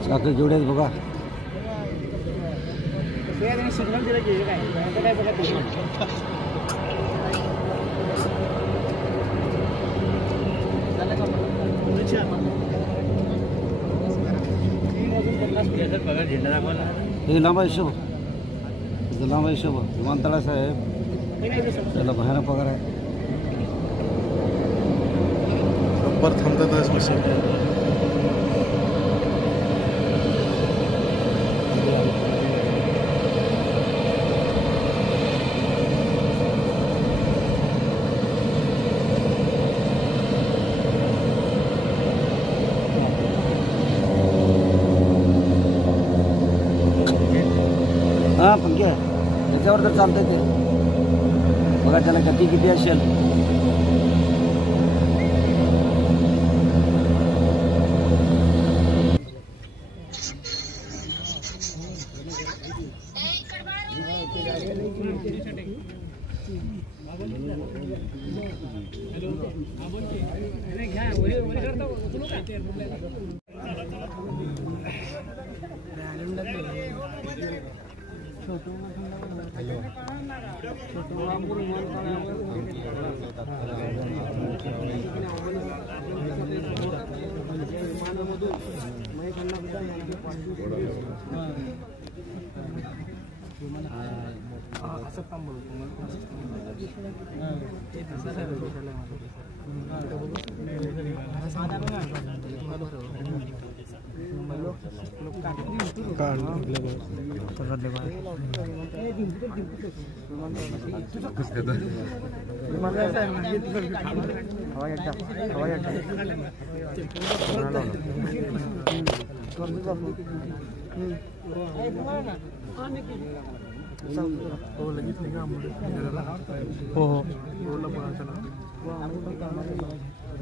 चाकरी जोड्यात बघा सिग्नल दिलं की काय बघा हे लांबा हिशोब लांबा हिशोब विमानतळा साहेब त्याला भयानक पगार आहे बरोबर थांबतात मशीन हां पंक्या त्याच्यावर तर चालतंय ते बघा त्याला गती किती असेल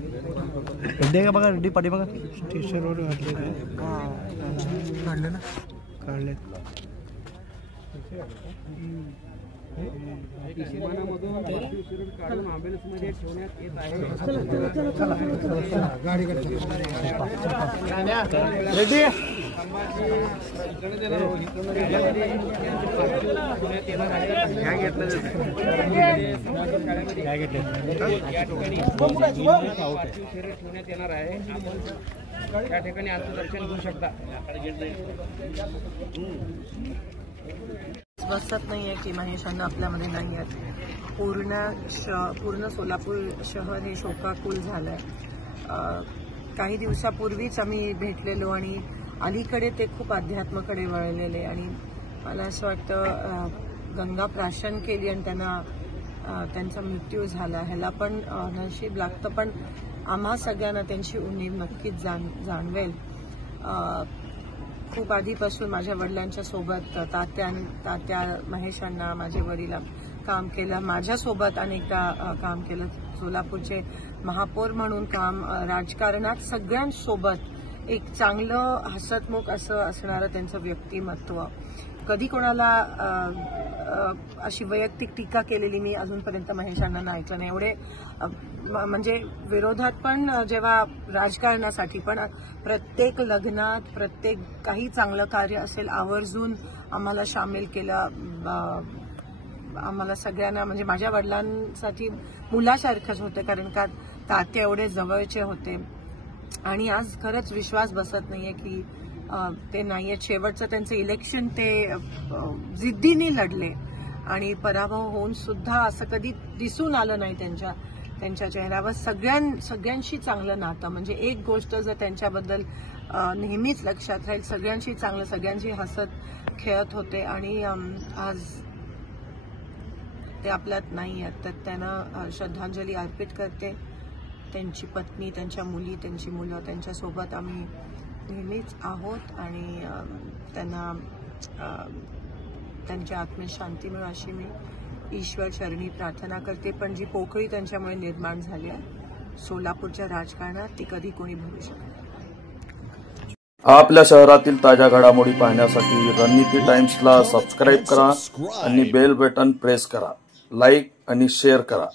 रेड्डी का बघा रेड्डी पाठी बघा टी शर्ट वर घातले काढले ना काढले रेड्डी ठेवण्यात येणार आहे आपण त्या ठिकाणी आत्मदर्शन घेऊ शकता बसत नाहीये की महेश अण्णा आपल्यामध्ये नाही आहेत पूर्ण सोलापूर शहर हे शोकाकुल झालंय काही दिवसापूर्वीच आम्ही भेटलेलो आणि अलीकडे ते खूप अध्यात्माकडे वळलेले आणि मला असं वाटतं गंगा प्राशन केली आणि त्यांचा मृत्यू झाला ह्याला पण नशीब लागतं पण आम्हा सगळ्यांना त्यांची उणीव नक्कीच जाणवेल खूप आधीपासून माझ्या वडिलांच्या सोबत तात्या महेशांना माझे वडील काम केलं माझ्यासोबत अनेकदा काम केलं सोलापूरचे महापौर म्हणून काम राजकारणात सगळ्यांसोबत एक चांगलं हसतमुख असं असणारं त्यांचं व्यक्तिमत्व कधी कोणाला अशी वैयक्तिक टीका केलेली मी अजूनपर्यंत महेशांना ऐकलं नाही एवढे म्हणजे विरोधात पण जेव्हा राजकारणासाठी पण प्रत्येक लग्नात प्रत्येक काही चांगलं कार्य असेल आवर्जून आम्हाला सामील केलं आम्हाला सगळ्यांना म्हणजे माझ्या वडिलांसाठी मुलासारखंच होतं कारण का तात्या एवढे जवळचे होते आणि आज खरंच विश्वास बसत नाहीये की ते नाहीये शेवटचं त्यांचं इलेक्शन ते जिद्दीने लढले आणि पराभव होऊन सुद्धा असं कधी दिसून आलं नाही त्यांच्या चेहऱ्यावर सगळ्यांशी चांगलं नातं म्हणजे एक गोष्ट जर त्यांच्याबद्दल नेहमीच लक्षात राहील सगळ्यांशी चांगलं सगळ्यांशी हसत खेळत होते आणि आज ते आपल्यात नाही आहेत तर त्यांना श्रद्धांजली अर्पित करते त्यांची पत्नी त्यांच्या मुली त्यांची मुलं त्यांच्यासोबत आम्ही नेहमीच आहोत आणि त्यांना त्यांच्या आत्मेत शांती मिळो अशी मी ईश्वर चरणी प्रार्थना करते पण जी पोकळी त्यांच्यामुळे निर्माण झाली आहे सोलापूरच्या राजकारणात ती कधी कोणी भरू शकत आपल्या शहरातील ताज्या घडामोडी पाहण्यासाठी रणनीती टाइम्सला सबस्क्राइब करा आणि बेल बटन प्रेस करा लाईक आणि शेअर करा